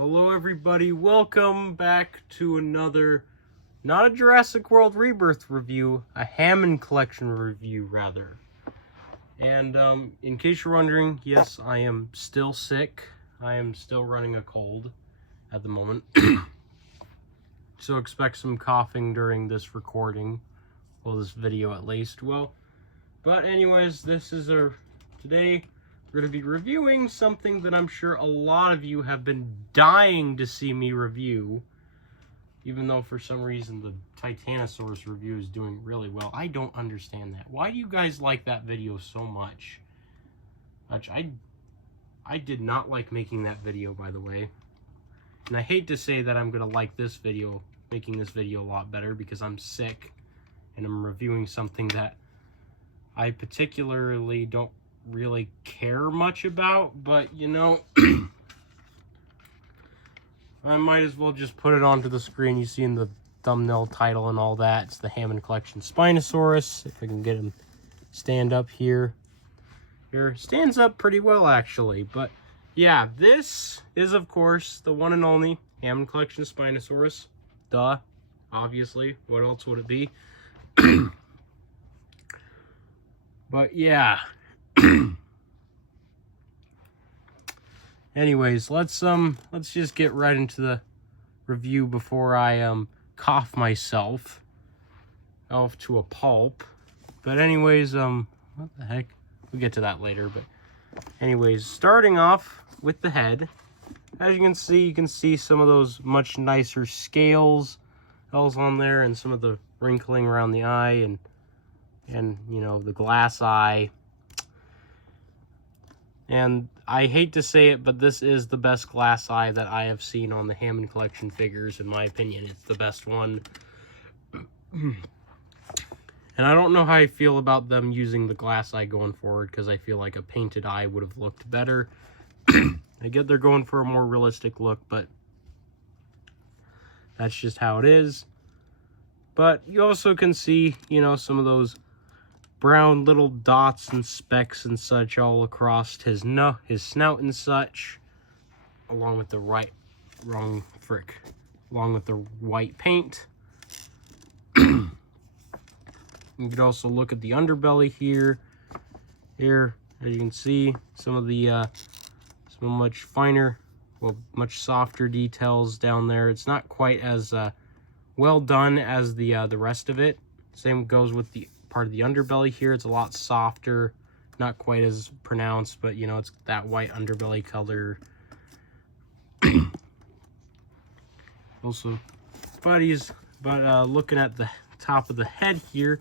Hello everybody, welcome back to another, not a Jurassic World Rebirth review, a Hammond collection review rather. And in case you're wondering, yes, I am still sick. I am still running a cold at the moment. So expect some coughing during this recording, well, this video at least. Well, but anyways, today we're going to be reviewing something that I'm sure a lot of you have been dying to see me review. Even though for some reason the Titanosaurus review is doing really well. I don't understand that. Why do you guys like that video so much? I did not like making that video, by the way. And I hate to say that I'm going to like this video, making this video a lot better, because I'm sick and I'm reviewing something that I particularly don't really care much about, but you know, I might as well just put it onto the screen. You see in the thumbnail title and all that, it's the Hammond Collection Spinosaurus. If I can get him stand up here. Stands up pretty well actually, but yeah, this is of course the one and only Hammond Collection Spinosaurus. Duh, obviously, what else would it be? But yeah. Anyways, let's just get right into the review before I cough myself off to a pulp. But anyways, what the heck? We'll get to that later, but anyways, starting off with the head. As you can see some of those much nicer scales on there, and some of the wrinkling around the eye, and you know, the glass eye. And I hate to say it, but this is the best glass eye that I have seen on the Hammond Collection figures. In my opinion, it's the best one. And I don't know how I feel about them using the glass eye going forward, because I feel like a painted eye would have looked better. I get they're going for a more realistic look, but that's just how it is. But you also can see, you know, some of those brown little dots and specks and such all across his snout and such, along with the white paint. You could also look at the underbelly here. As you can see, some of the some much finer, well, much softer details down there. It's not quite as well done as the rest of it. Same goes with the part of the underbelly here. It's a lot softer, not quite as pronounced, but you know, it's that white underbelly color. Also, looking at the top of the head here,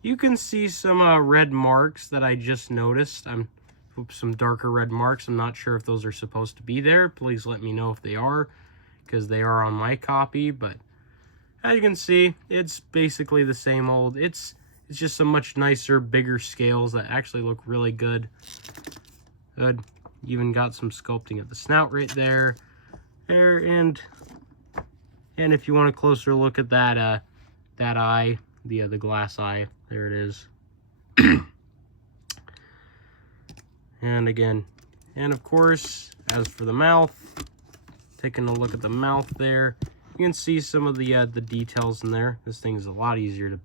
you can see some red marks that I just noticed. Some darker red marks. I'm not sure if those are supposed to be there. Please let me know if they are, because they are on my copy. But as you can see, it's basically the same old. It's just some much nicer, bigger scales that actually look really good. Even got some sculpting at the snout right there. And if you want a closer look at that that eye, the glass eye, there it is. And of course, as for the mouth, taking a look at the mouth there, you can see some of the details in there. This thing's a lot easier to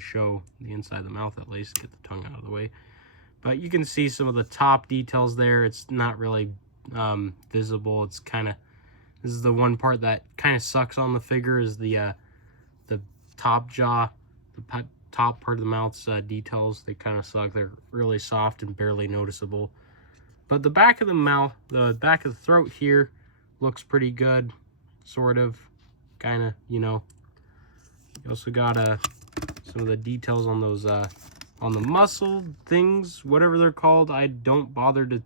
show the inside of the mouth, at least get the tongue out of the way. But you can see some of the top details there. It's not really visible. It's kind of, this is the one part that kind of sucks on the figure, is the top jaw, the top part of the mouth's details. They kind of suck. They're really soft and barely noticeable. But the back of the mouth, the back of the throat here looks pretty good, sort of, kind of, you know. You also got some of the details on those on the muscle things, whatever they're called. I don't bother to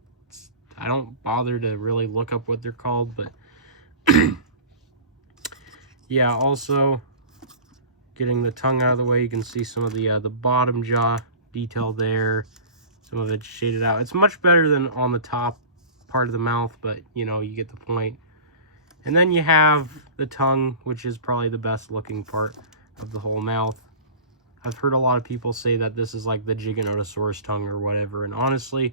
really look up what they're called, but yeah. Also, getting the tongue out of the way, you can see some of the bottom jaw detail there. Some of it shaded out. It's much better than on the top part of the mouth, but you know, you get the point. And then you have the tongue, which is probably the best looking part of the whole mouth. I've heard a lot of people say that this is like the Giganotosaurus tongue or whatever, and honestly,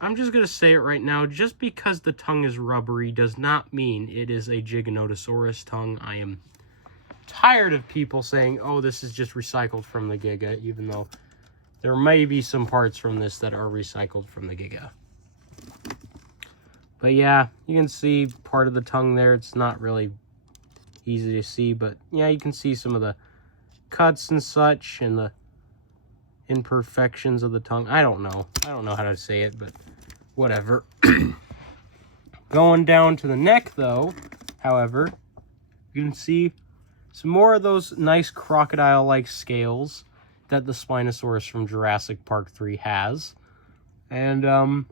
I'm just going to say it right now. Just because the tongue is rubbery does not mean it is a Giganotosaurus tongue. I am tired of people saying, oh, this is just recycled from the Giga, even though there may be some parts from this that are recycled from the Giga. But yeah, you can see part of the tongue there. It's not really easy to see, but yeah, you can see some of the cuts and such and the imperfections of the tongue. I don't know how to say it, but whatever. Going down to the neck, though, however, you can see some more of those nice crocodile-like scales that the Spinosaurus from Jurassic Park 3 has. And,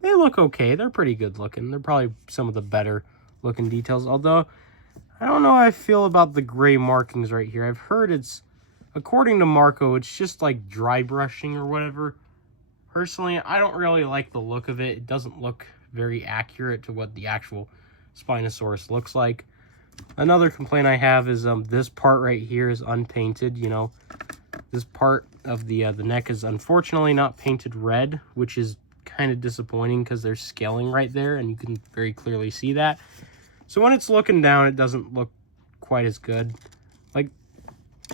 they look okay. They're pretty good looking. They're probably some of the better looking details. Although, I don't know how I feel about the gray markings right here. I've heard it's, according to Marco, it's just like dry brushing or whatever. Personally, I don't really like the look of it. It doesn't look very accurate to what the actual Spinosaurus looks like. Another complaint I have is this part right here is unpainted. You know, this part of the neck is unfortunately not painted red, which is kind of disappointing because there's scaling right there and you can very clearly see that. So when it's looking down, it doesn't look quite as good. Like,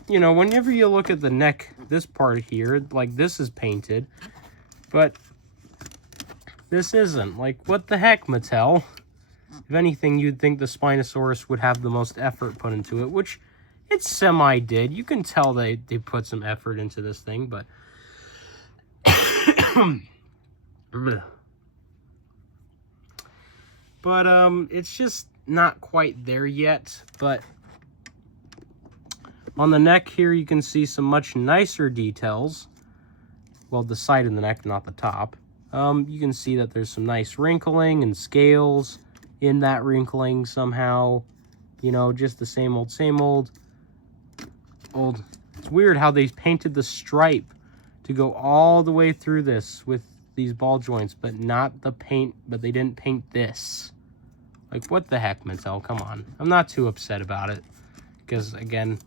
you know, whenever you look at the neck, this part here, like this is painted, but this isn't. Like, what the heck, Mattel? If anything, you'd think the Spinosaurus would have the most effort put into it, which it semi-did. You can tell they put some effort into this thing, but it's just not quite there yet. But on the neck here, you can see some much nicer details. Well, the side of the neck, not the top. You can see that there's some nice wrinkling and scales in that wrinkling somehow. You know, just the same old, same old. It's weird how they painted the stripe to go all the way through this with these ball joints, but not the paint, but they didn't paint this. Like, what the heck, Mattel? Come on. I'm not too upset about it, because, again,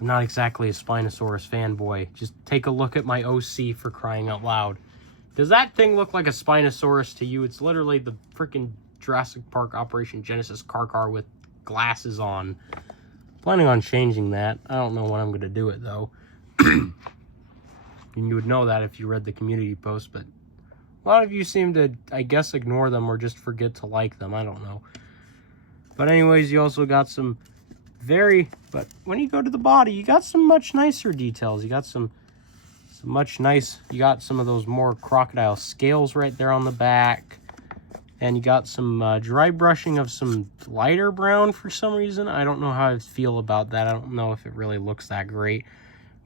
I'm not exactly a Spinosaurus fanboy. Just take a look at my OC, for crying out loud. Does that thing look like a Spinosaurus to you? It's literally the freaking Jurassic Park Operation Genesis car with glasses on. Planning on changing that. I don't know when I'm going to do it, though. And you would know that if you read the community post, but a lot of you seem to, I guess, ignore them or just forget to like them. I don't know. But anyways, you also got some but when you go to the body, you got some much nicer details. You got some much nice, you got some of those more crocodile scales right there on the back. And you got some dry brushing of some lighter brown for some reason. I don't know how I feel about that. I don't know if it really looks that great.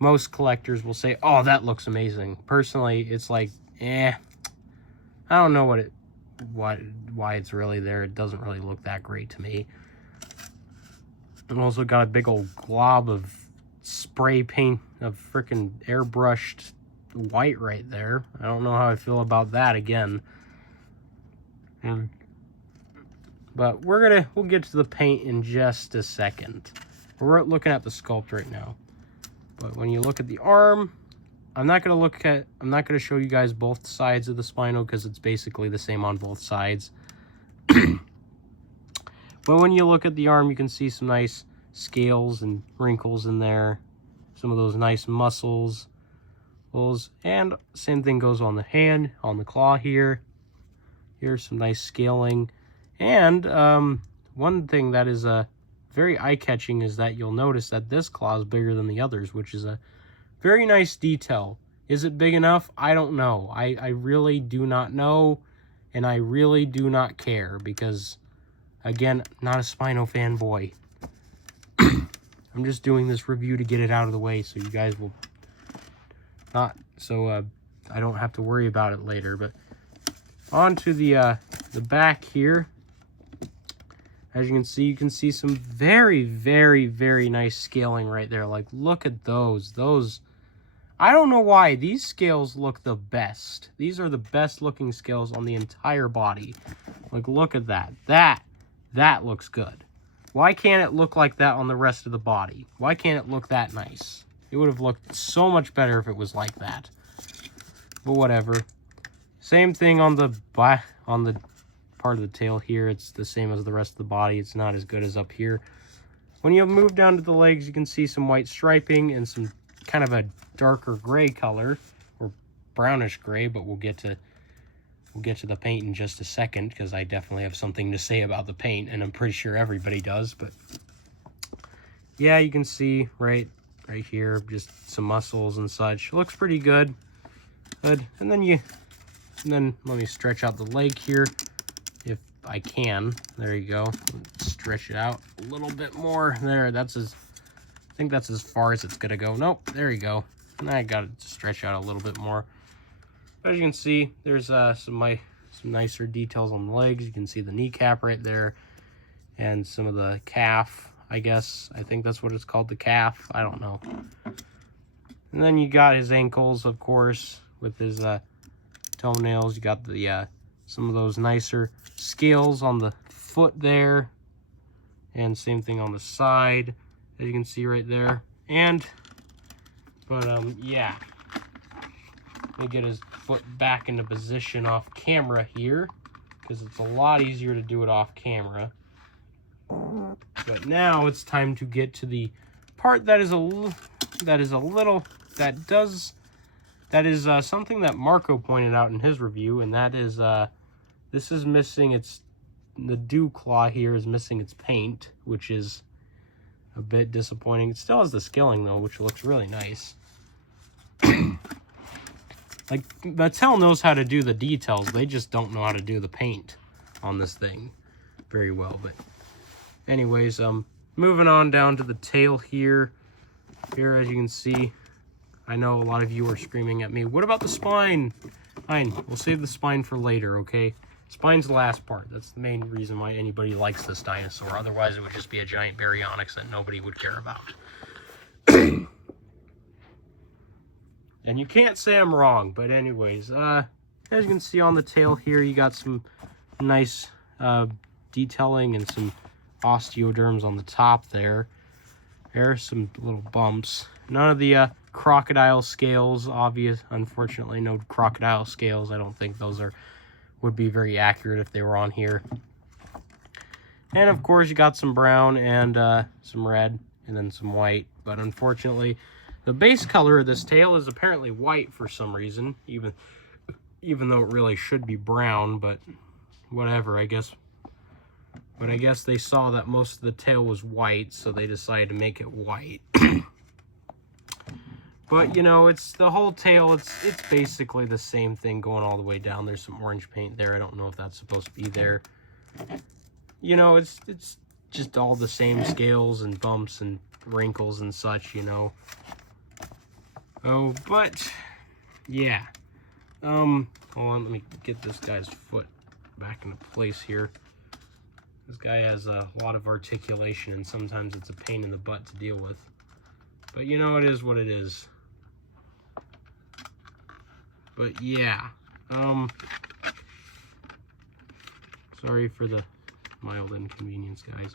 Most collectors will say, oh, that looks amazing. Personally, it's like, I don't know why it's really there. It doesn't really look that great to me. And also got a big old glob of spray paint of freaking airbrushed white right there. I don't know how I feel about that again. But we'll get to the paint in just a second. We're looking at the sculpt right now. But when you look at the arm, I'm not going to show you guys both sides of the Spino because it's basically the same on both sides. But when you look at the arm, you can see some nice scales and wrinkles in there. Some of those nice muscles. And same thing goes on the hand, on the claw here. Here's some nice scaling. And one thing that is very eye-catching is that you'll notice that this claw is bigger than the others, which is a very nice detail. Is it big enough? I don't know. I really do not know, and I really do not care because, again, not a Spino fanboy. I'm just doing this review to get it out of the way so you guys will not, I don't have to worry about it later. But on to the back here. As you can see some very, very, very nice scaling right there. Like, look at those. I don't know why. These scales look the best. These are the best looking scales on the entire body. Like, look at that. That looks good. Why can't it look like that on the rest of the body? Why can't it look that nice? It would have looked so much better if it was like that. But whatever. Same thing on the part of the tail here. It's the same as the rest of the body. It's not as good as up here. When you move down to the legs, you can see some white striping and some kind of a darker gray color, or brownish gray, but we'll get to the paint in just a second, because I definitely have something to say about the paint, and I'm pretty sure everybody does. But yeah, you can see right here just some muscles and such. Looks pretty good. And then let me stretch out the leg here if I can. There you go. Stretch it out a little bit more. There, I think that's as far as it's gonna go. Nope, there you go. And I got it to stretch out a little bit more. As you can see, there's some nicer details on the legs. You can see the kneecap right there, and some of the calf, I guess. I think that's what it's called, the calf. I don't know. And then you got his ankles, of course, with his toenails. You got the some of those nicer scales on the foot there, and same thing on the side, as you can see right there. Yeah, let me get his foot back into position off camera here, because it's a lot easier to do it off camera. But now it's time to get to the part that is something that Marco pointed out in his review, and that is this is missing the dew claw here is missing its paint, which is a bit disappointing. It still has the skilling though, which looks really nice. Like, Mattel knows how to do the details, they just don't know how to do the paint on this thing very well. But anyways, moving on down to the tail here. Here, as you can see, I know a lot of you are screaming at me, what about the spine? Fine, we'll save the spine for later, okay? Spine's the last part. That's the main reason why anybody likes this dinosaur. Otherwise, it would just be a giant baryonyx that nobody would care about. And you can't say I'm wrong, but anyways, as you can see on the tail here, you got some nice detailing and some osteoderms on the top there. There's some little bumps. None of the crocodile scales, unfortunately, no crocodile scales. I don't think those would be very accurate if they were on here. And of course, you got some brown and some red, and then some white. But unfortunately, the base color of this tail is apparently white for some reason, even though it really should be brown, but whatever, I guess. But I guess they saw that most of the tail was white, so they decided to make it white. But, you know, it's the whole tail, it's basically the same thing going all the way down. There's some orange paint there. I don't know if that's supposed to be there. You know, it's just all the same scales and bumps and wrinkles and such, you know. Oh, but yeah. Hold on, let me get this guy's foot back into place here. This guy has a lot of articulation, and sometimes it's a pain in the butt to deal with. But you know, it is what it is. But yeah. Sorry for the mild inconvenience, guys.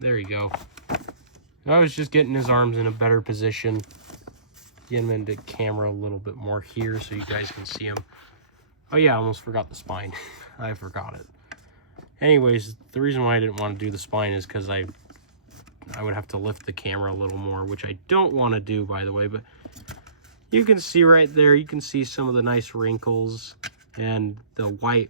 There you go. I was just getting his arms in a better position. Getting him into camera a little bit more here so you guys can see him. Oh yeah, I almost forgot the spine. I forgot it. Anyways, the reason why I didn't want to do the spine is because I would have to lift the camera a little more, which I don't want to do, by the way. But you can see right there, you can see some of the nice wrinkles and the white,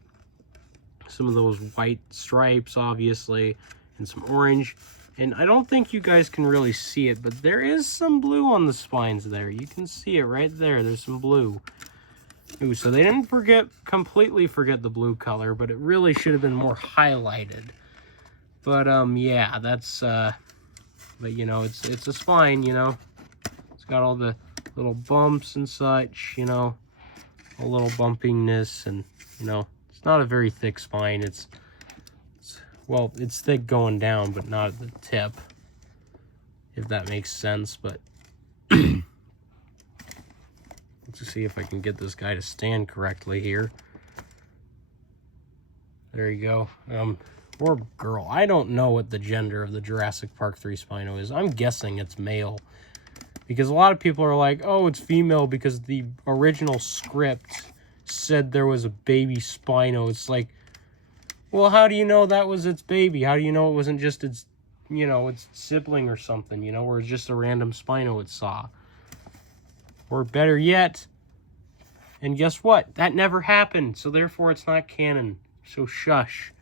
some of those white stripes, obviously, and some orange. And I don't think you guys can really see it, but there is some blue on the spines there. You can see it right there. There's some blue. Ooh, so they didn't completely forget the blue color, but it really should have been more highlighted. But, yeah, that's, but, you know, it's a spine, you know. It's got all the little bumps and such, you know, a little bumpiness, and, you know, it's not a very thick spine. Well, it's thick going down, but not at the tip, if that makes sense. But let's just see if I can get this guy to stand correctly here. There you go. Or girl. I don't know what the gender of the Jurassic Park 3 Spino is. I'm guessing it's male, because a lot of people are like, oh, it's female because the original script said there was a baby Spino. It's like, well, how do you know that was its baby? How do you know it wasn't just its, you know, its sibling or something, you know, or just a random Spino it saw? Or better yet, and guess what? That never happened, so therefore it's not canon. So shush.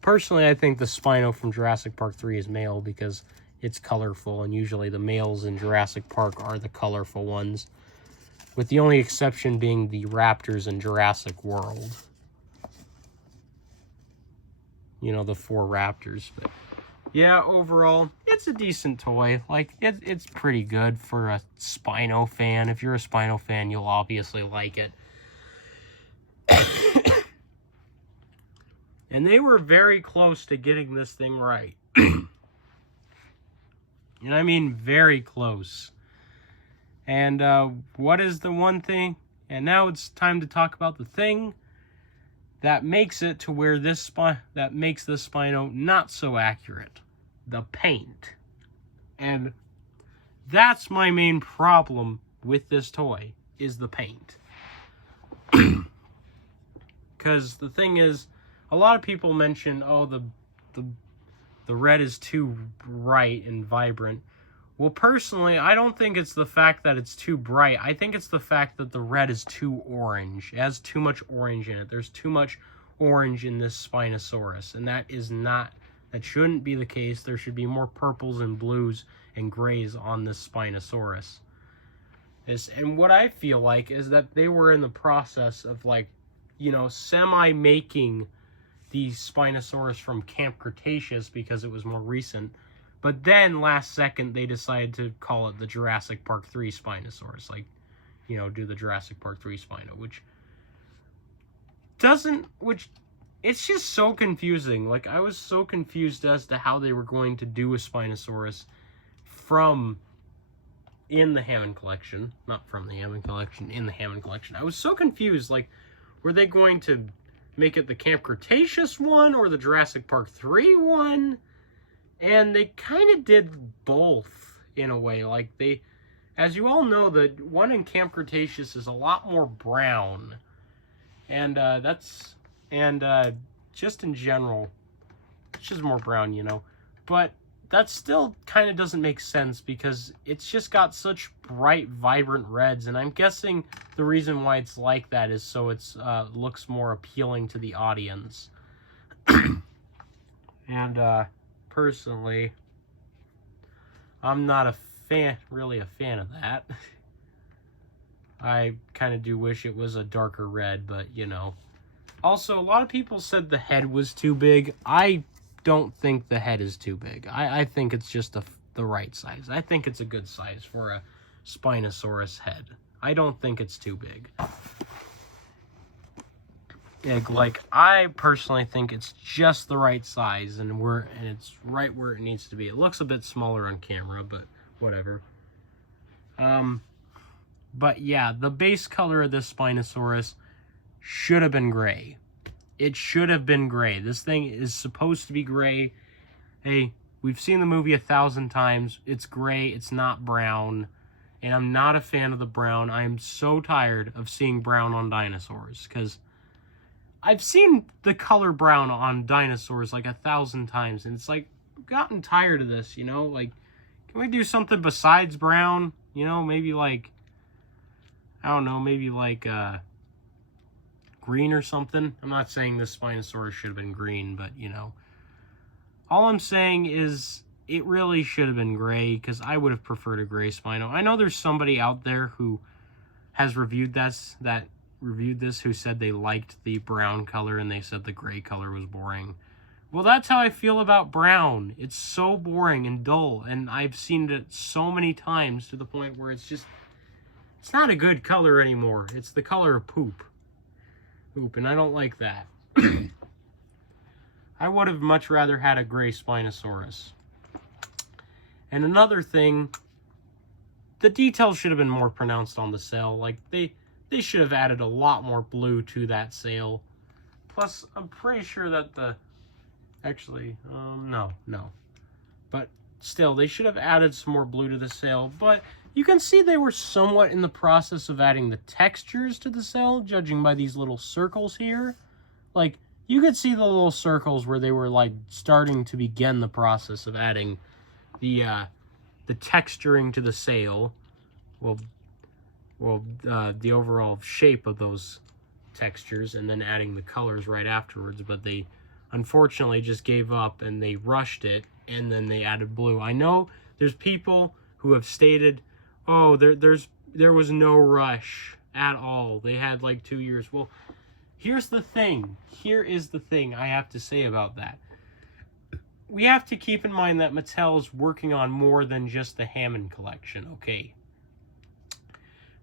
Personally, I think the Spino from Jurassic Park 3 is male because it's colorful, and usually the males in Jurassic Park are the colorful ones, with the only exception being the raptors in Jurassic World. You know, the 4 raptors. But yeah, overall, it's a decent toy. Like, it's pretty good for a Spino fan. If you're a Spino fan, you'll obviously like it. And they were very close to getting this thing right. And I mean very close. And what is the one thing? And now it's time to talk about the thing that makes it to where this that makes this Spino not so accurate. The paint. And that's my main problem with this toy, is the paint. Because the thing is, a lot of people mention, oh, the red is too bright and vibrant. Well, personally, I don't think it's the fact that it's too bright. I think it's the fact that the red is too orange. It has too much orange in it. There's too much orange in this Spinosaurus, and that shouldn't be the case. There should be more purples and blues and grays on this Spinosaurus. And what I feel like is that they were in the process of, like, you know, semi-making the Spinosaurus from Camp Cretaceous because it was more recent. But then, last second, they decided to call it the Jurassic Park 3 Spinosaurus. Like, you know, do the Jurassic Park 3 Spino, it's just so confusing. Like, I was so confused as to how they were going to do a Spinosaurus in the Hammond collection. Not from the Hammond collection, in the Hammond collection. I was so confused. Like, were they going to make it the Camp Cretaceous one or the Jurassic Park 3 one? And they kind of did both in a way. Like, as you all know, the one in Camp Cretaceous is a lot more brown. And just in general, it's just more brown, you know. But that still kind of doesn't make sense because it's just got such bright, vibrant reds. And I'm guessing the reason why it's like that is so it's looks more appealing to the audience. And personally, I'm not really a fan of that. I kind of do wish it was a darker red, but you know. Also, a lot of people said the head was too big. I don't think the head is too big. I think it's just the right size. I think it's a good size for a Spinosaurus head. I don't think it's too big. Yeah, like, I personally think it's just the right size, and it's right where it needs to be. It looks a bit smaller on camera, but whatever. But yeah, the base color of this Spinosaurus should have been gray. It should have been gray. This thing is supposed to be gray. Hey, we've seen the movie 1,000 times. It's gray. It's not brown. And I'm not a fan of the brown. I'm so tired of seeing brown on dinosaurs. Because I've seen the color brown on dinosaurs like 1,000 times. And it's like, I've gotten tired of this, you know? Like, can we do something besides brown? You know, maybe like, I don't know, maybe like green or something. I'm not saying this Spinosaurus should have been green, but, you know. All I'm saying is it really should have been gray, because I would have preferred a gray Spino. I know there's somebody out there who has reviewed this who said they liked the brown color and they said the gray color was boring. Well, that's how I feel about brown. It's so boring and dull, and I've seen it so many times to the point where it's not a good color anymore. It's the color of poop. And I don't like that. I would have much rather had a gray Spinosaurus. And another thing, the details should have been more pronounced on the sail. Like, they should have added a lot more blue to that sail. Plus, I'm pretty sure that actually, no. But still, they should have added some more blue to the sail, but you can see they were somewhat in the process of adding the textures to the sail, judging by these little circles here. Like, you could see the little circles where they were, like, starting to begin the process of adding the texturing to the sail. The overall shape of those textures, and then adding the colors right afterwards, but they unfortunately just gave up and they rushed it, and then they added blue. I know there's people who have stated, oh, there was no rush at all. They had like 2 years. Well, here's the thing. Here is the thing I have to say about that. We have to keep in mind that Mattel's working on more than just the Hammond collection, okay?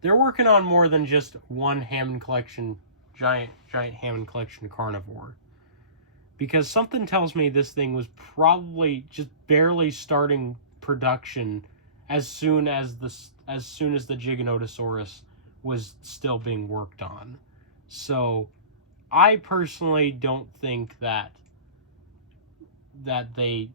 They're working on more than just one Hammond collection, giant Hammond collection carnivore. Because something tells me this thing was probably just barely starting production as soon as the Giganotosaurus was still being worked on. So I personally don't think that they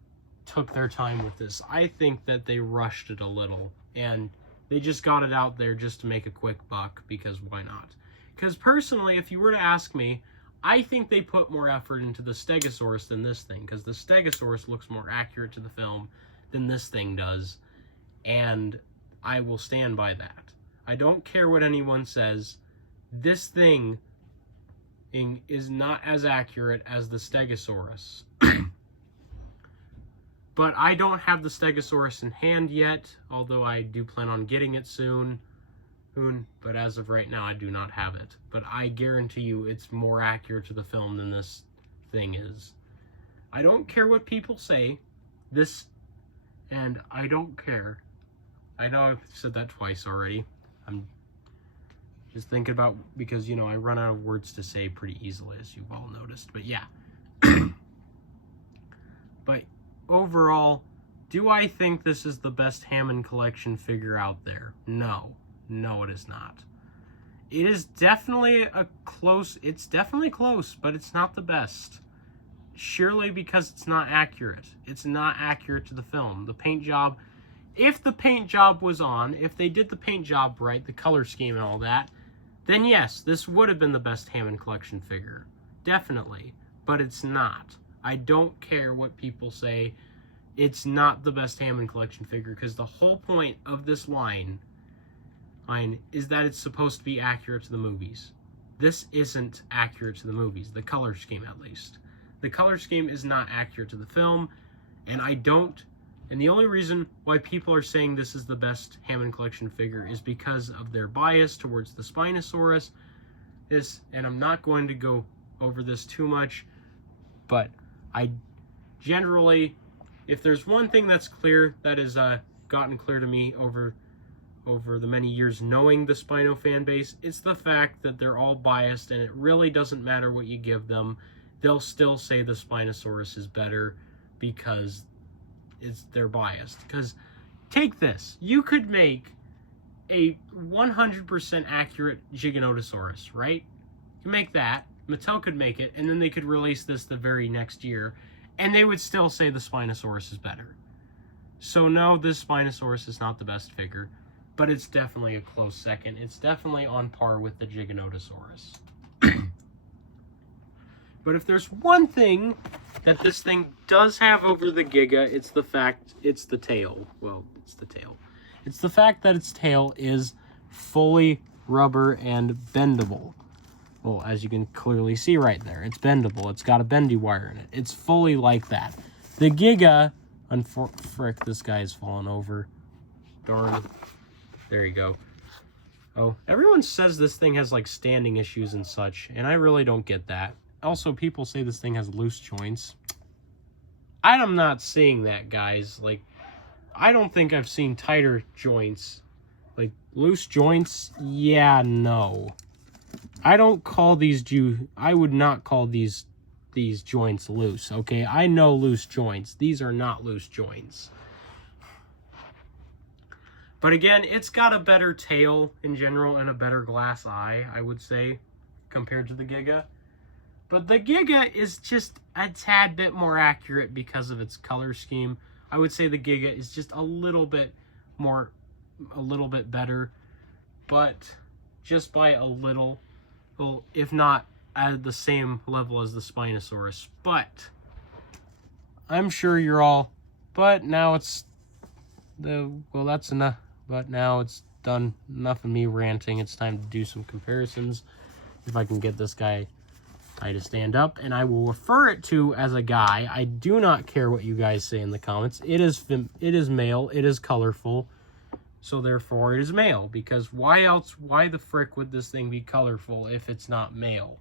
took their time with this. I think that they rushed it a little, and they just got it out there just to make a quick buck, because why not? Because personally, if you were to ask me, I think they put more effort into the Stegosaurus than this thing, because the Stegosaurus looks more accurate to the film than this thing does, and I will stand by that. I don't care what anyone says. This thing is not as accurate as the Stegosaurus. But I don't have the Stegosaurus in hand yet, although I do plan on getting it soon. But as of right now, I do not have it. But I guarantee you it's more accurate to the film than this thing is. I don't care what people say. And I don't care. I know I've said that twice already. I'm just thinking about, because, you know, I run out of words to say pretty easily, as you've all noticed. But yeah. But overall, do I think this is the best Hammond collection figure out there? No. No, it is not. It is definitely it's definitely close, but it's not the best. Surely because it's not accurate. It's not accurate to the film. The paint job, if the paint job was on, if they did the paint job right, the color scheme and all that, then yes, this would have been the best Hammond collection figure. Definitely. But it's not. I don't care what people say. It's not the best Hammond collection figure, because the whole point of this line is that it's supposed to be accurate to the movies. This isn't accurate to the movies, the color scheme at least. The color scheme is not accurate to the film, and the only reason why people are saying this is the best Hammond collection figure is because of their bias towards the Spinosaurus. And I'm not going to go over this too much, but I generally, if there's one thing that's clear, that has gotten clear to me over the many years knowing the Spino fan base, it's the fact that they're all biased, and it really doesn't matter what you give them. They'll still say the Spinosaurus is better because they're biased. Because take this, you could make a 100% accurate Giganotosaurus, right? You can make that, Mattel could make it, and then they could release this the very next year, and they would still say the Spinosaurus is better. So no, this Spinosaurus is not the best figure, but it's definitely a close second. It's definitely on par with the Giganotosaurus. But if there's one thing that this thing does have over the Giga, it's the tail. Well, it's the tail. It's the fact that its tail is fully rubber and bendable. Well, as you can clearly see right there, it's bendable. It's got a bendy wire in it. It's fully like that. The Giga, frick, this guy is falling over. Darn. There you go. Oh, everyone says this thing has like standing issues and such, and I really don't get that. Also, people say this thing has loose joints. I'm not seeing that, guys. Like, I don't think I've seen tighter joints. Like, loose joints? Yeah, no. I would not call these joints loose, okay? I know loose joints. These are not loose joints. But again, it's got a better tail in general and a better glass eye, I would say, compared to the Giga. But the Giga is just a tad bit more accurate because of its color scheme. I would say the Giga is just a little bit better, but just by a little, if not at the same level as the Spinosaurus. But I'm sure you're all, but now it's that's enough. But now it's done. Enough of me ranting. It's time to do some comparisons. If I can get this guy to stand up, and I will refer it to as a guy. I do not care what you guys say in the comments. It is male. It is colorful. So therefore it is male, because why the frick would this thing be colorful if it's not male?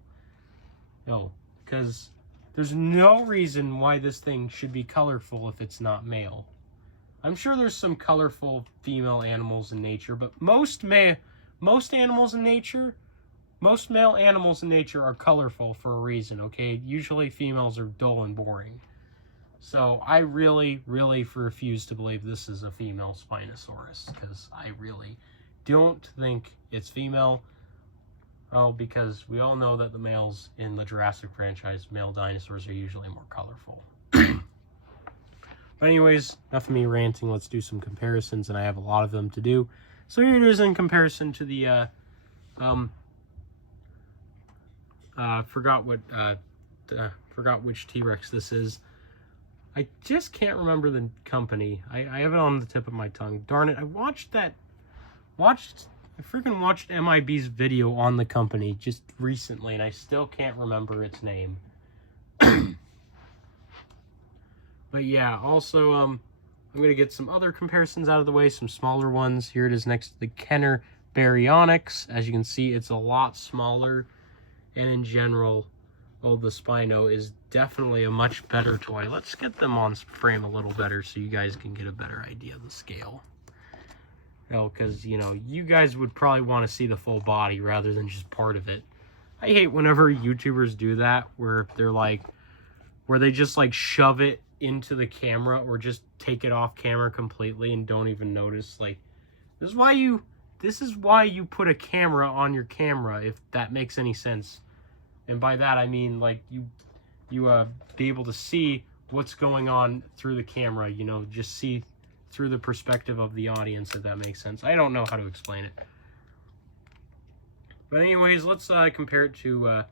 No, because there's no reason why this thing should be colorful if it's not male. I'm sure there's some colorful female animals in nature, but most male animals in nature are colorful for a reason, okay? Usually females are dull and boring. So I really, really refuse to believe this is a female Spinosaurus, because I really don't think it's female. Oh, because we all know that the males in the Jurassic franchise, male dinosaurs, are usually more colorful. But anyways, enough of me ranting. Let's do some comparisons, and I have a lot of them to do. So here it is in comparison to the, forgot which T-Rex this is. I just can't remember the company. I have it on the tip of my tongue. Darn it. I freaking watched MIB's video on the company just recently, and I still can't remember its name. But yeah, also, I'm going to get some other comparisons out of the way, some smaller ones. Here it is next to the Kenner Baryonyx. As you can see, it's a lot smaller, and in general, the Spino is definitely a much better toy. Let's get them on frame a little better so you guys can get a better idea of the scale. Because, you guys would probably want to see the full body rather than just part of it. I hate whenever YouTubers do that, where they just shove it into the camera or just take it off camera completely and don't even notice. This is why you put a camera on your camera, if that makes any sense. And by that I mean you be able to see what's going on through the camera, just see through the perspective of the audience, if that makes sense. I don't know how to explain it. But anyways, let's compare it to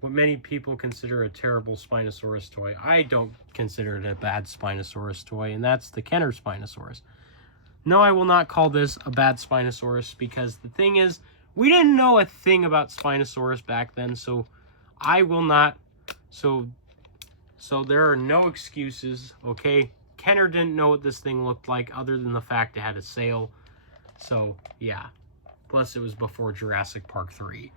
what many people consider a terrible Spinosaurus toy. I don't consider it a bad Spinosaurus toy, and that's the Kenner Spinosaurus. No, I will not call this a bad Spinosaurus, because the thing is, we didn't know a thing about Spinosaurus back then, so I will not, so there are no excuses, okay? Kenner didn't know what this thing looked like, other than the fact it had a sail. So, yeah. Plus, it was before Jurassic Park 3.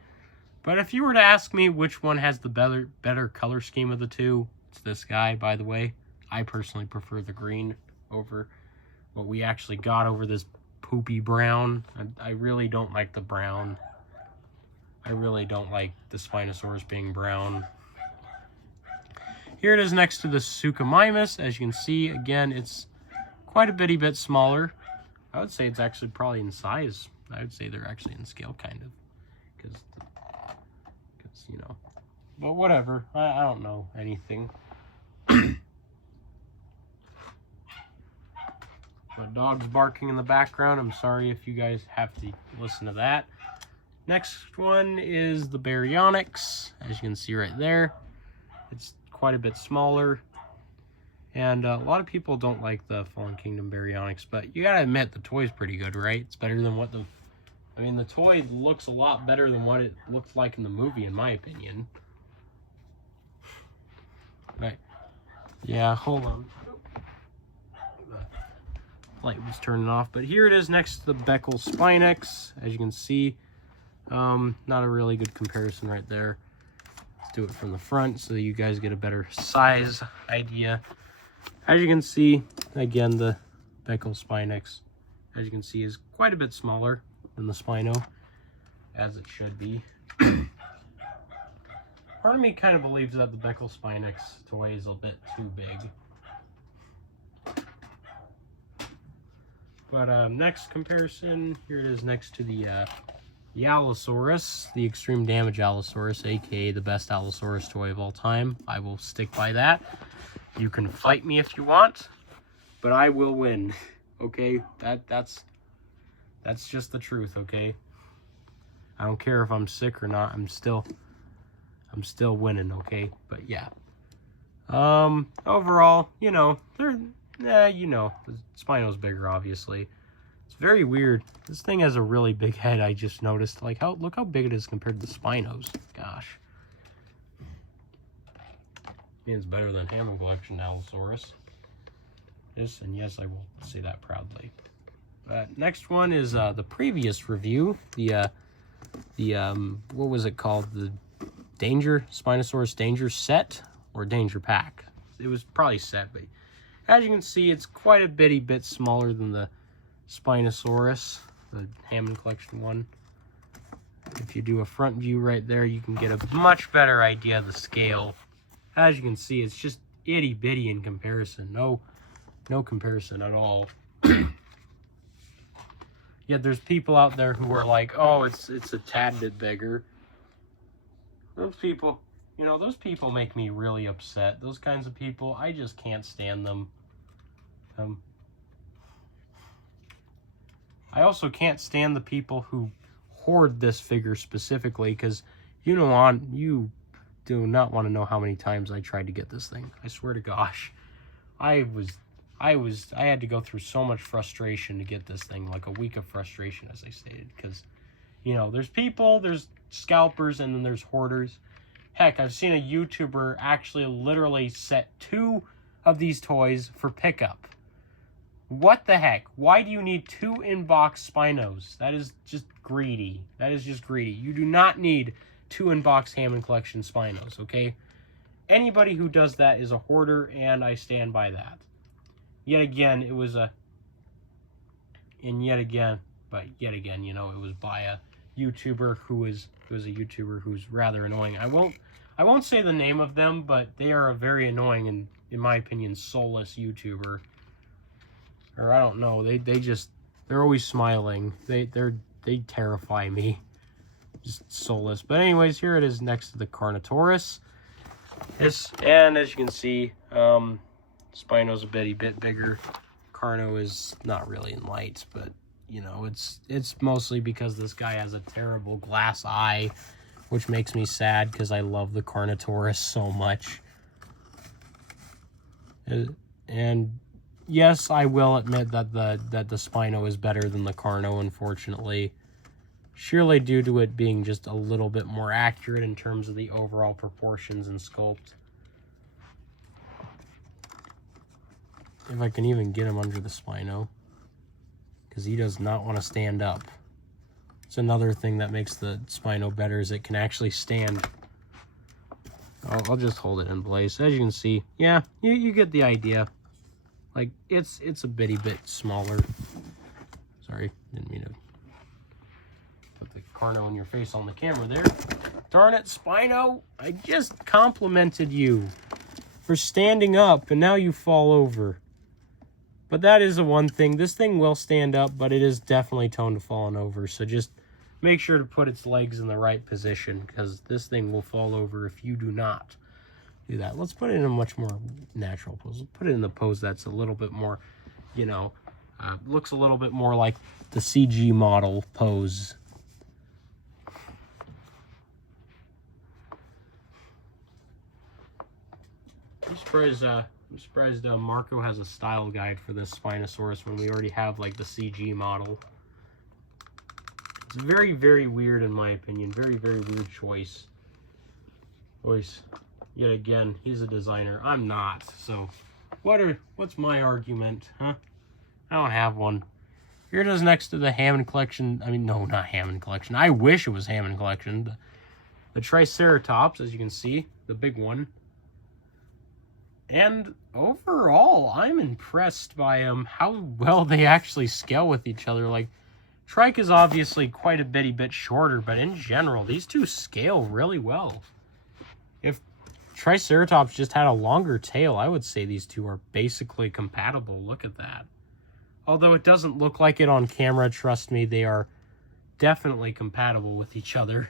But if you were to ask me which one has the better color scheme of the two, it's this guy, by the way. I personally prefer the green over what we actually got over this poopy brown. I really don't like the brown. I really don't like the Spinosaurus being brown. Here it is next to the Suchomimus. As you can see, again, it's quite a bit smaller. I would say it's actually probably in size. I would say they're actually in scale, kind of. Because but whatever. I don't know anything. The dog's barking in the background. I'm sorry if you guys have to listen to that. Next one is the Baryonyx. As you can see right there, it's quite a bit smaller. And a lot of people don't like the Fallen Kingdom Baryonyx, but you gotta admit the toy's pretty good, right? It's better than what the toy looks a lot better than what it looked like in the movie, in my opinion. Right. Yeah, hold on. The light was turning off, but here it is next to the Beckel Spinex. As you can see, not a really good comparison right there. Let's do it from the front so you guys get a better size idea. As you can see, again, the Beckel Spinex, as you can see, is quite a bit smaller than the Spino, as it should be. Part of me kind of believes that the Beckel Spinex toy is a bit too big. But next comparison, here it is next to the Allosaurus, the Extreme Damage Allosaurus, aka the best Allosaurus toy of all time. I will stick by that. You can fight me if you want. but I will win. Okay, that's just the truth. Okay, I don't care if I'm sick or not. I'm still winning. Okay, but yeah. Overall, you know, you know, the Spino's bigger, obviously. It's very weird. This thing has a really big head. I just noticed. Like, look how big it is compared to the Spinos. Gosh. It's better than Hammond Collection Allosaurus. Yes, and yes, I will say that proudly. Next one is the previous review. The what was it called? The Spinosaurus Danger Set or Danger Pack. It was probably set, but as you can see, it's quite a bit smaller than the Spinosaurus, the Hammond Collection one. If you do a front view right there, you can get a much better idea of the scale. As you can see, it's just itty bitty in comparison. No comparison at all. Yet there's people out there who are like, oh, it's a tad bit bigger. Those people, you know, those people make me really upset. Those kinds of people, I just can't stand them. I also can't stand the people who hoard this figure specifically, because you do not want to know how many times I tried to get this thing. I swear to gosh. I had to go through so much frustration to get this thing, like a week of frustration, as I stated, because, you know, there's people, there's scalpers, and then there's hoarders. Heck, I've seen a YouTuber actually literally set 2 of these toys for pickup. What the heck? Why do you need 2 in-box Spinos? That is just greedy. That is just greedy. You do not need 2 in-box Hammond Collection Spinos, okay? Anybody who does that is a hoarder, and I stand by that. Yet again, it was a... And yet again, you know, it was by a YouTuber who is a YouTuber who's rather annoying. I won't say the name of them, but they are a very annoying and, in my opinion, soulless YouTuber. Or I don't know, they're always smiling. They terrify me. Just soulless. But anyways, here it is next to the Carnotaurus. And as you can see, Spino's a bit bigger. Carno is not really in light, but you know, it's mostly because this guy has a terrible glass eye, which makes me sad because I love the Carnotaurus so much. And yes, I will admit that the Spino is better than the Carno, unfortunately. Surely due to it being just a little bit more accurate in terms of the overall proportions and sculpt. If I can even get him under the Spino. Because he does not want to stand up. It's another thing that makes the Spino better, is it can actually stand. I'll just hold it in place. As you can see, yeah, you get the idea. Like, it's a bit smaller. Sorry, didn't mean to put the Carno in your face on the camera there. Darn it, Spino, I just complimented you for standing up, and now you fall over. But that is the one thing. This thing will stand up, but it is definitely prone to falling over. So just make sure to put its legs in the right position, because this thing will fall over if you do not do that. Let's put it in a much more natural pose. Let's put it in the pose that's a little bit more, you know, looks a little bit more like the CG model pose. I'm surprised Marco has a style guide for this Spinosaurus when we already have, like, the CG model. It's very, very weird in my opinion. Very, very weird choice. Yet again, he's a designer. I'm not. So, what's my argument, huh? I don't have one. Here it is next to the Hammond Collection. I mean, no, not Hammond Collection. I wish it was Hammond Collection. The Triceratops, as you can see, the big one. And overall, I'm impressed by how well they actually scale with each other. Like, Trike is obviously quite a bit shorter, but in general, these two scale really well. If Triceratops just had a longer tail, I would say these two are basically compatible. Look at that. Although it doesn't look like it on camera, trust me, they are definitely compatible with each other.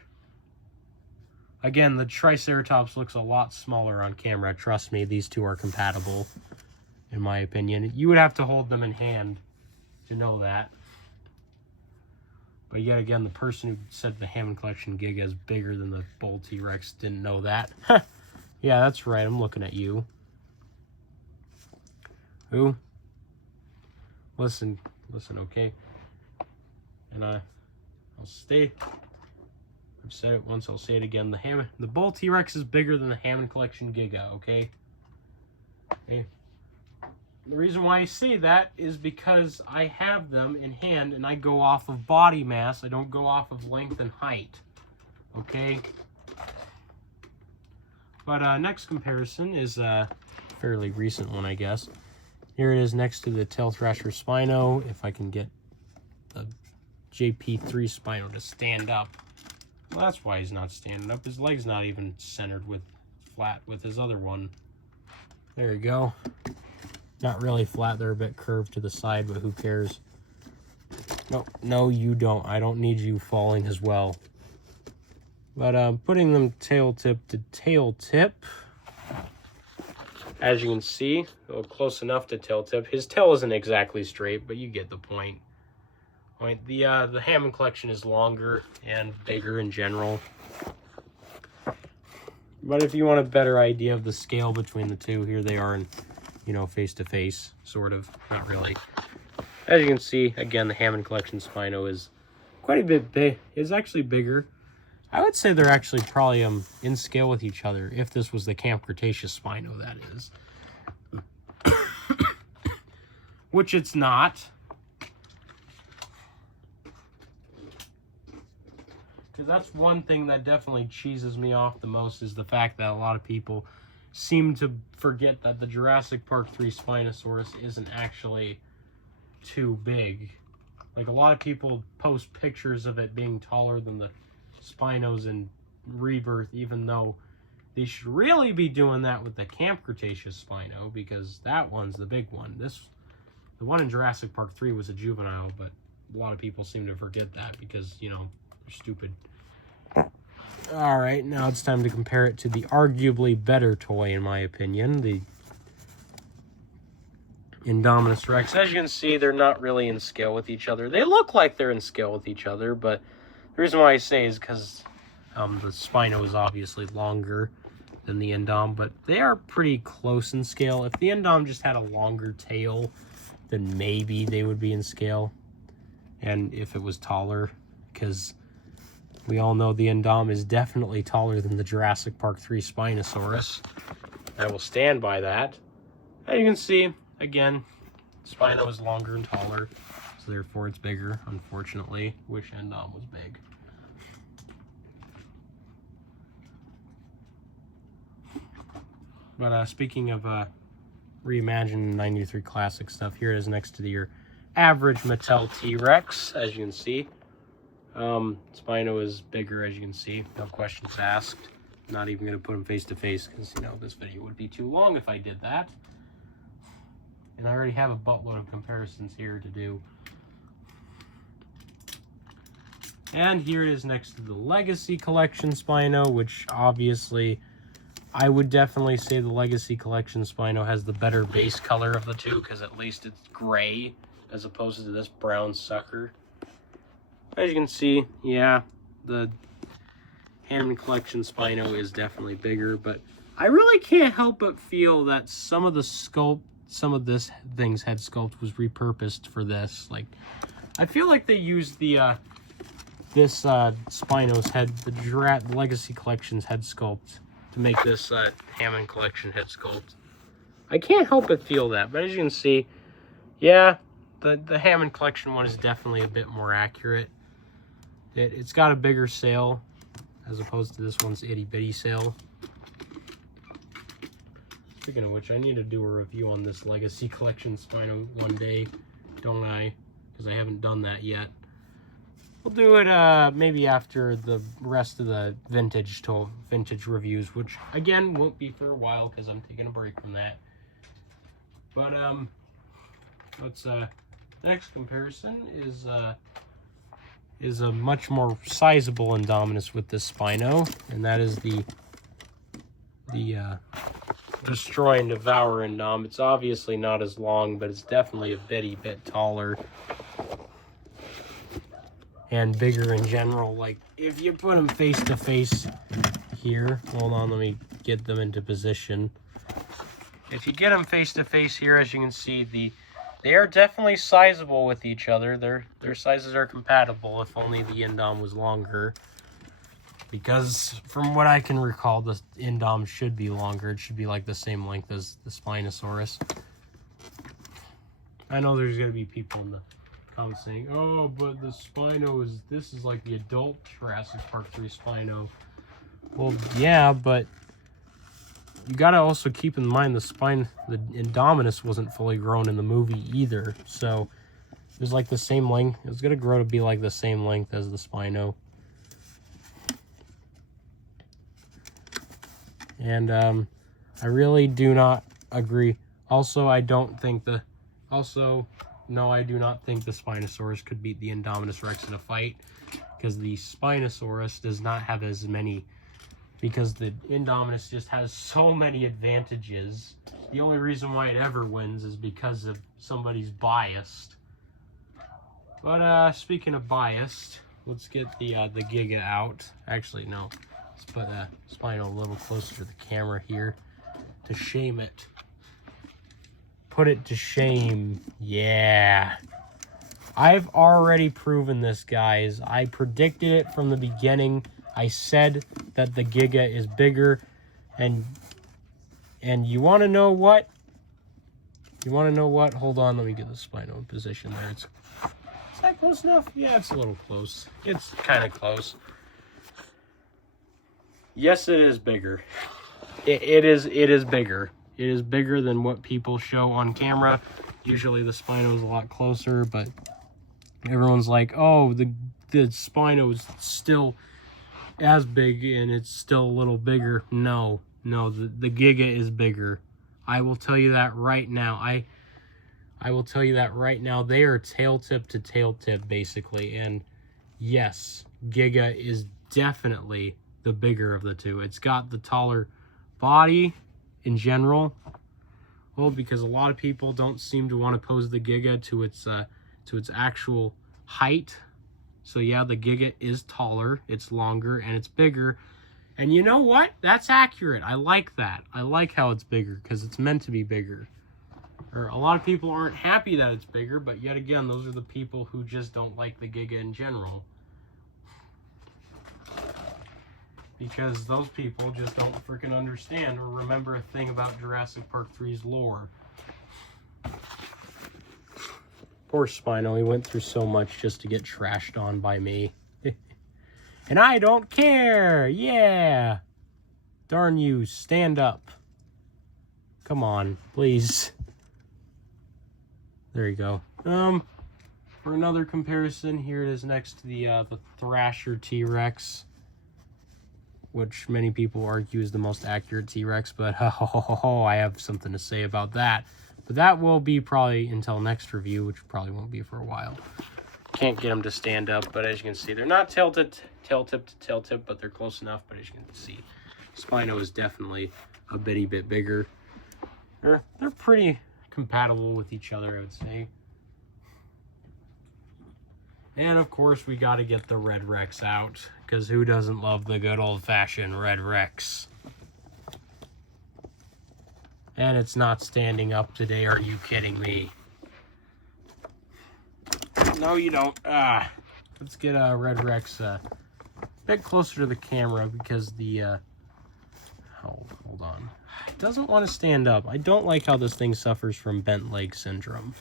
Again, the Triceratops looks a lot smaller on camera. Trust me, these two are compatible. in my opinion. You would have to hold them in hand to know that. But yet again, the person who said the Hammond Collection Giga is bigger than the Bull T-Rex didn't know that. Yeah, that's right. I'm looking at you. Who? Listen, okay? And I'll stay. I've said it once, I'll say it again. The Bull T-Rex is bigger than the Hammond Collection Giga, okay? Okay. The reason why I say that is because I have them in hand and I go off of body mass. I don't go off of length and height. Okay? But next comparison is a fairly recent one, I guess. Here it is next to the Tail Thrasher Spino. If I can get the JP3 Spino to stand up. Well, that's why he's not standing up. His leg's not even centered flat with his other one. There you go. Not really flat, they're a bit curved to the side, but who cares? No, you don't. I don't need you falling as well. But putting them tail tip to tail tip, as you can see, close enough to tail tip. His tail isn't exactly straight, but you get the point. The Hammond Collection is longer and bigger in general. But if you want a better idea of the scale between the two, here they are in, face to face, sort of, not really. As you can see, again, the Hammond Collection Spino is quite a bit big. It's actually bigger. I would say they're actually probably in scale with each other, if this was the Camp Cretaceous Spino, that is. Which it's not. Because that's one thing that definitely cheeses me off the most, is the fact that a lot of people seem to forget that the Jurassic Park 3 Spinosaurus isn't actually too big. Like, a lot of people post pictures of it being taller than the Spinos in Rebirth, even though they should really be doing that with the Camp Cretaceous Spino, because that one's the big one. The one in Jurassic Park 3 was a juvenile, but a lot of people seem to forget that because, they're stupid. Alright, now it's time to compare it to the arguably better toy, in my opinion, the Indominus Rex. As you can see, they're not really in scale with each other. They look like they're in scale with each other, but the reason why I say is because the Spino is obviously longer than the Indom, but they are pretty close in scale. If the Indom just had a longer tail, then maybe they would be in scale. And if it was taller, because we all know the Indom is definitely taller than the Jurassic Park 3 Spinosaurus. I will stand by that. As you can see, again, Spino is longer and taller, so therefore it's bigger, unfortunately. Wish Indom was big. But speaking of reimagined 93 classic stuff, here it is next to your average Mattel T-Rex, as you can see. Spino is bigger, as you can see, no questions asked. Not even going to put them face to face because, this video would be too long if I did that. And I already have a buttload of comparisons here to do. And here it is next to the Legacy Collection Spino, which obviously I would definitely say the Legacy Collection Spino has the better base color of the two, because at least it's gray as opposed to this brown sucker. As you can see, yeah, the Hammond Collection Spino is definitely bigger, but I really can't help but feel that some of the sculpt, some of this thing's head sculpt was repurposed for this. Like, I feel like they used the this Spino's head, the Legacy Collection's head sculpt, to make this Hammond Collection head sculpt. I can't help but feel that, but as you can see, yeah, the Hammond Collection one is definitely a bit more accurate. It's got a bigger sail, as opposed to this one's itty-bitty sail. Speaking of which, I need to do a review on this Legacy Collection Spino one day, don't I? Because I haven't done that yet. We'll do it maybe after the rest of the vintage reviews, which again won't be for a while because I'm taking a break from that. But let's next comparison is a much more sizable Indominus with this Spino, and that is the destroy and devour Indom. It's obviously not as long, but it's definitely a bitty bit taller. And bigger in general. Like, if you put them face to face here, hold on, let me get them into position. If you get them face to face here, as you can see, they are definitely sizable with each other. Their sizes are compatible, if only the Indom was longer. Because from what I can recall, the Indom should be longer. It should be like the same length as the Spinosaurus. I know there's going to be people in the comments saying, oh, but the Spino this is like the adult Jurassic Park 3 Spino. Well, yeah, but you got to also keep in mind the Indominus wasn't fully grown in the movie either. So it was like the same length. It was going to grow to be like the same length as the Spino. And I really do not agree. Also, I do not think the Spinosaurus could beat the Indominus Rex in a fight, because the Spinosaurus does not have as many, because the Indominus just has so many advantages. The only reason why it ever wins is because of somebody's biased. But speaking of biased, let's get the Giga out. Actually, no. Let's put Spino a little closer to the camera here to shame it. Put it to shame. Yeah. I've already proven this, guys. I predicted it from the beginning. I said that the Giga is bigger. And you want to know what? You want to know what? Hold on, let me get the Spino in position there. Is that close enough? Yeah, it's a little close. It's kind of close. Yes, it is bigger. It is bigger. It is bigger than what people show on camera. Usually the Spino is a lot closer, but everyone's like, oh, the Spino is still as big and it's still a little bigger. No, the Giga is bigger. I will tell you that right now. I will tell you that right now. They are tail tip to tail tip, basically. And yes, Giga is definitely the bigger of the two. It's got the taller body in general. Well, because a lot of people don't seem to want to pose the Giga to its actual height. So yeah, the Giga is taller, it's longer, and it's bigger. And you know what? That's accurate. I like that. I like how it's bigger, because it's meant to be bigger. Or a lot of people aren't happy that it's bigger, but yet again, those are the people who just don't like the Giga in general. Because those people just don't freaking understand or remember a thing about Jurassic Park 3's lore. Poor Spino, he went through so much just to get trashed on by me. And I don't care! Yeah! Darn you, stand up. Come on, please. There you go. For another comparison, here it is next to the Thrasher T-Rex, which many people argue is the most accurate T-Rex, but I have something to say about that. But that will be probably until next review, which probably won't be for a while. Can't get them to stand up, but as you can see, they're not tail tip to tail tip, but they're close enough. But as you can see, Spino is definitely a bitty bit bigger. They're pretty compatible with each other, I would say. And of course, we got to get the Red Rex out, because who doesn't love the good old-fashioned Red Rex? And it's not standing up today, are you kidding me? No, you don't. Let's get Red Rex a bit closer to the camera, because the... hold on. It doesn't want to stand up. I don't like how this thing suffers from bent leg syndrome.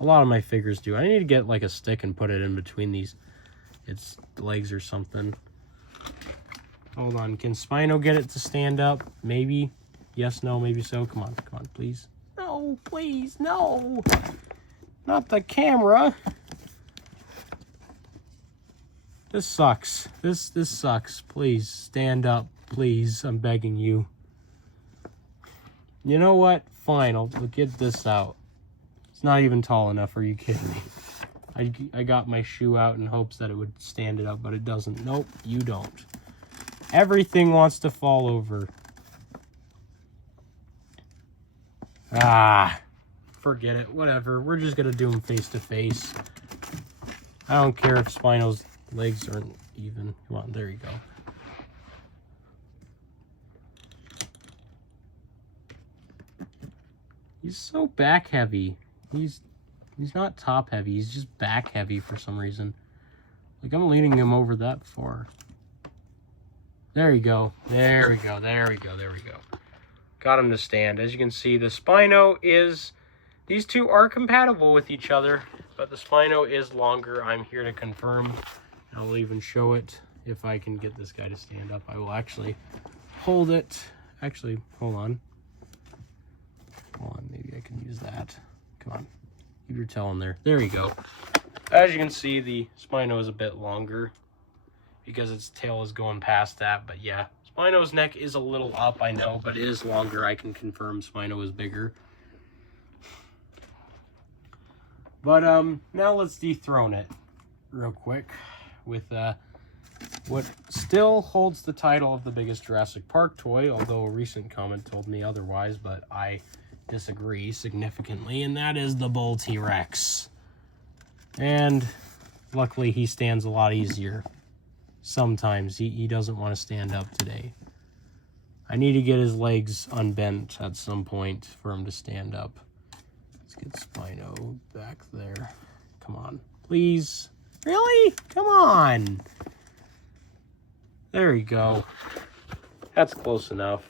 A lot of my figures do. I need to get like a stick and put it in between its legs or something. Hold on. Can Spino get it to stand up? Maybe. Yes, no, maybe so. Come on, please. No, please, no. Not the camera. This sucks. This sucks. Please, stand up. Please, I'm begging you. You know what? Fine, I'll get this out. It's not even tall enough. Are you kidding me? I got my shoe out in hopes that it would stand it up, but it doesn't. Nope, you don't. Everything wants to fall over. Ah, forget it. Whatever. We're just going to do them face to face. I don't care if Spino's legs aren't even. Come on, there you go. He's so back heavy. He's not top heavy. He's just back heavy for some reason. Like, I'm leaning him over that far. There you go. There we go. There we go. There we go. Got him to stand. As you can see, the Spino is... These two are compatible with each other, but the Spino is longer. I'm here to confirm. I'll even show it if I can get this guy to stand up. I will actually hold it. Actually, hold on. Hold on, maybe I can use that. Come on. Keep your tail in there. There you go. As you can see, the Spino is a bit longer because its tail is going past that. But yeah, Spino's neck is a little up, I know, but it is longer. I can confirm Spino is bigger. But now let's dethrone it real quick with what still holds the title of the biggest Jurassic Park toy, although a recent comment told me otherwise, but I disagree significantly, and that is the Bull T-Rex. And luckily he stands a lot easier. Sometimes he doesn't want to stand up today. I need to get his legs unbent at some point for him to stand up. Let's get Spino back there. Come on, please. Really? Come on. There you go. That's close enough.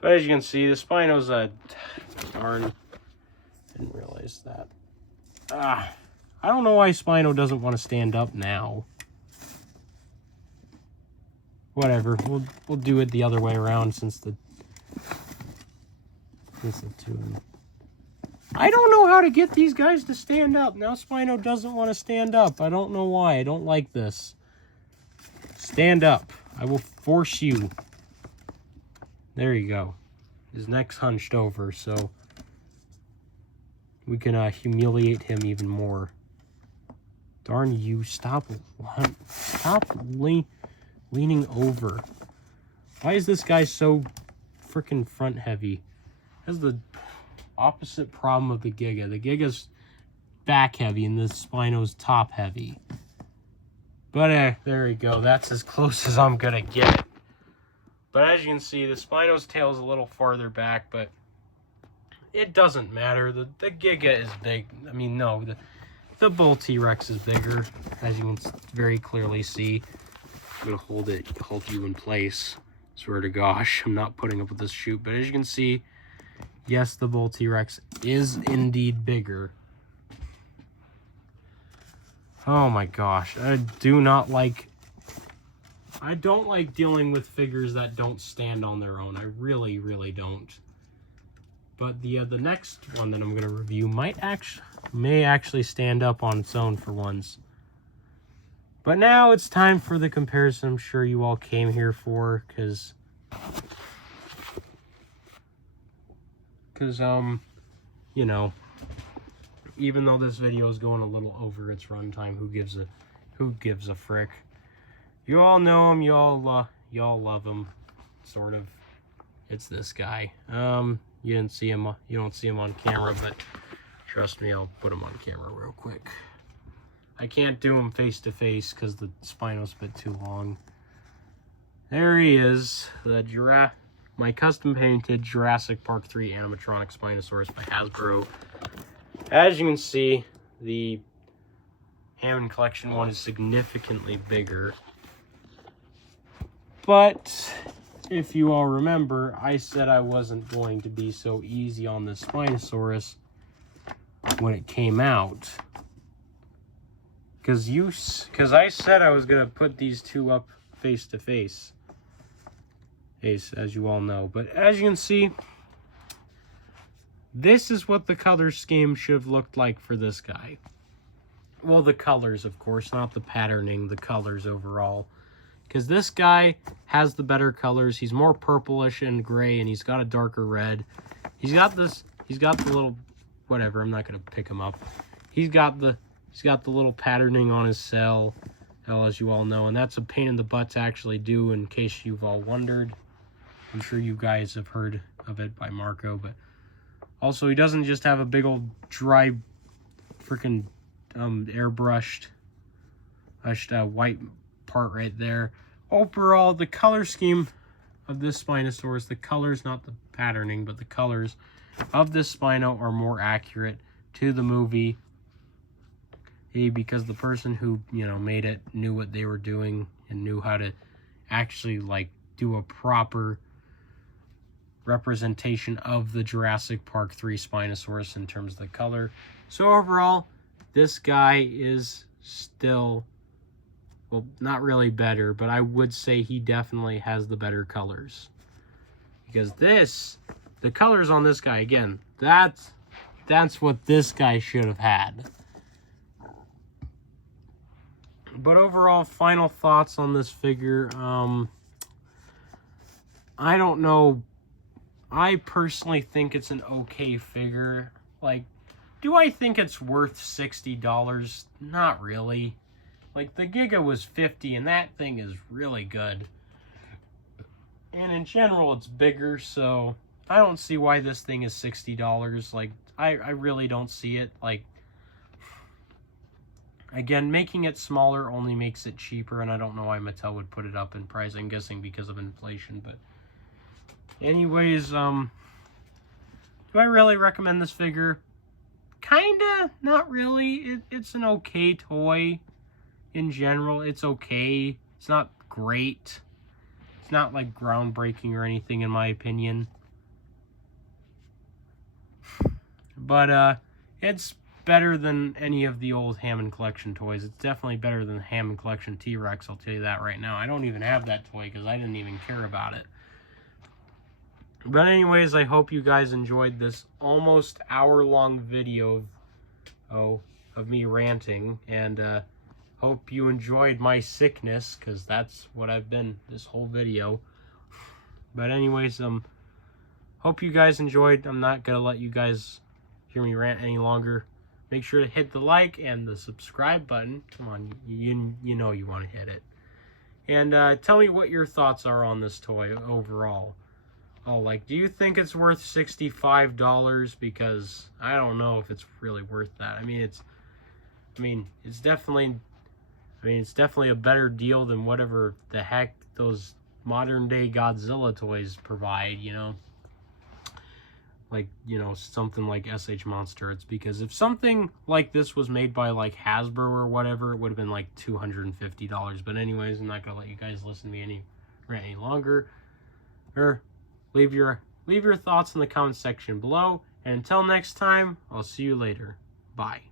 But as you can see, the Spino's a... Darn. Didn't realize that. I don't know why Spino doesn't want to stand up now. Whatever. We'll do it the other way around since the two... I don't know how to get these guys to stand up. Now Spino doesn't want to stand up. I don't know why. I don't like this. Stand up. I will force you. There you go. His neck's hunched over, so we can humiliate him even more. Darn you. Stop leaning over. Why is this guy so freaking front heavy? Has the opposite problem of the Giga. The Giga's back heavy and the Spino's top heavy. But there we go. That's as close as I'm gonna get. But as you can see, the Spino's tail is a little farther back, but it doesn't matter. The Giga is big. I mean, no, the Bull T-Rex is bigger, as you can very clearly see. I'm gonna hold you in place. Swear to gosh, I'm not putting up with this shoot. But as you can see, yes, the Bull T-Rex is indeed bigger. Oh my gosh, I don't like dealing with figures that don't stand on their own. I really, really don't. But the next one that I'm going to review may actually stand up on its own for once. But now it's time for the comparison I'm sure you all came here for, because you know, even though this video is going a little over its runtime, who gives a frick? You all know him, y'all love him, sort of. It's this guy. You don't see him on camera, but trust me, I'll put him on camera real quick. I can't do him face to face because the Spino's a bit too long. There he is, my custom painted Jurassic Park 3 animatronic Spinosaurus by Hasbro. As you can see, the Hammond Collection one is significantly bigger. But if you all remember, I said I wasn't going to be so easy on the Spinosaurus when it came out. Because I said I was going to put these two up face to face, as you all know. But as you can see, this is what the color scheme should have looked like for this guy. Well, the colors, of course, not the patterning, the colors overall. Because this guy has the better colors. He's more purplish and gray, and he's got a darker red. He's got the little, whatever, I'm not going to pick him up. He's got the little patterning on his cell, as you all know, and that's a pain in the butt to actually do, in case you've all wondered. I'm sure you guys have heard of it by Marco, but Also, he doesn't just have a big old dry freaking airbrushed white part right there. Overall, the color scheme of this Spinosaurus, the colors, not the patterning, but the colors of this Spino are more accurate to the movie. Because the person who, made it knew what they were doing and knew how to actually, like, do a proper representation of the Jurassic Park 3 Spinosaurus in terms of the color. So overall, this guy is still, well, not really better, but I would say he definitely has the better colors. Because the colors on this guy, again, that's what this guy should have had. But overall, final thoughts on this figure. I don't know. I personally think it's an okay figure. Like, do I think it's worth $60? Not really. Like, the Giga was $50, and that thing is really good. And in general, it's bigger, so I don't see why this thing is $60. Like, I really don't see it. Like, again, making it smaller only makes it cheaper, and I don't know why Mattel would put it up in price. I'm guessing because of inflation, but anyways, do I really recommend this figure? Kinda, not really. It's an okay toy. In general, it's okay. It's not great. It's not, like, groundbreaking or anything, in my opinion. But, it's better than any of the old Hammond Collection toys. It's definitely better than the Hammond Collection T-Rex, I'll tell you that right now. I don't even have that toy because I didn't even care about it. But anyways, I hope you guys enjoyed this almost hour-long video of me ranting, and hope you enjoyed my sickness, because that's what I've been this whole video. But anyways, hope you guys enjoyed. I'm not gonna let you guys hear me rant any longer. Make sure to hit the like and the subscribe button. Come on, you know you want to hit it. And tell me what your thoughts are on this toy overall. Oh, like, do you think it's worth $65? Because I don't know if it's really worth that. It's definitely a better deal than whatever the heck those modern day Godzilla toys provide, Like, something like SH Monster. It's because if something like this was made by, like, Hasbro or whatever, it would have been like $250. But anyways, I'm not gonna let you guys listen to me any longer. Or leave your thoughts in the comment section below. And until next time, I'll see you later. Bye.